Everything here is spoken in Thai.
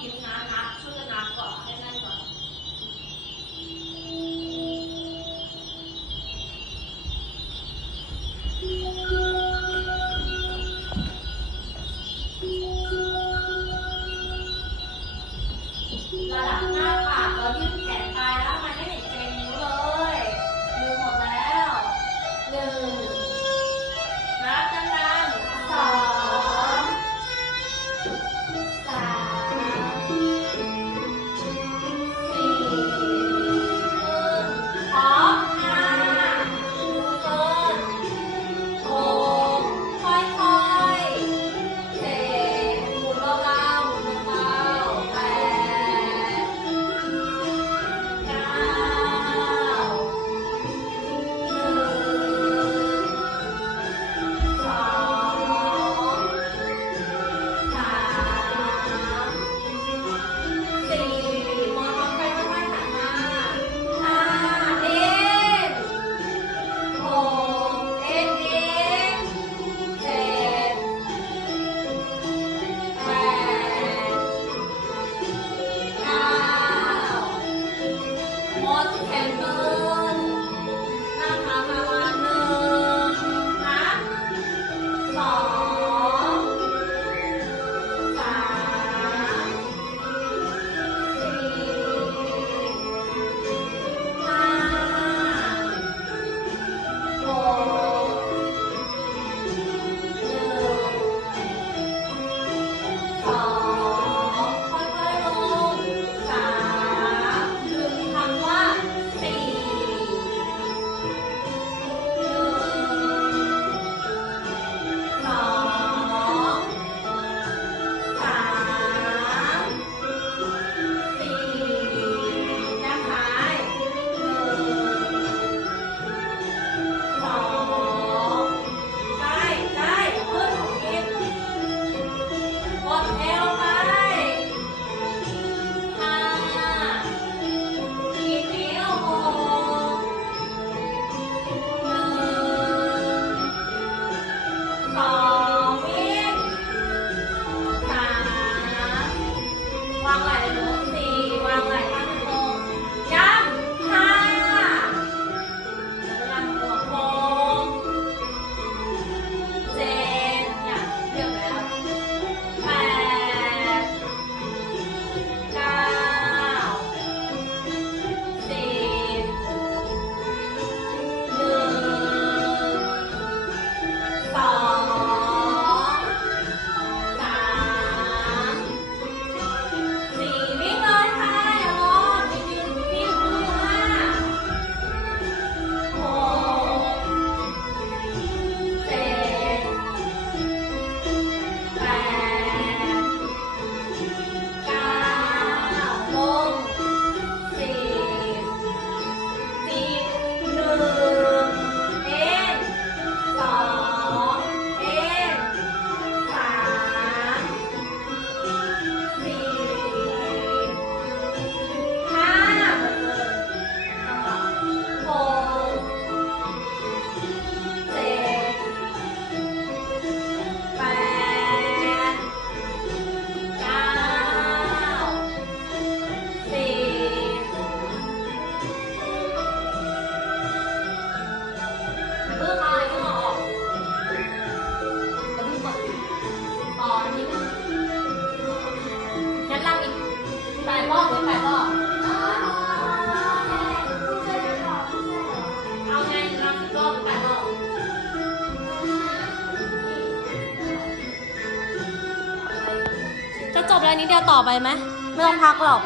กินนะนับช่วนับก่อนให้นั่นก่อนระดับหน้าผากเรายืด Oh. จบแล้วนี้เดียวต่อไปไหมไม่ต้องพักหรอก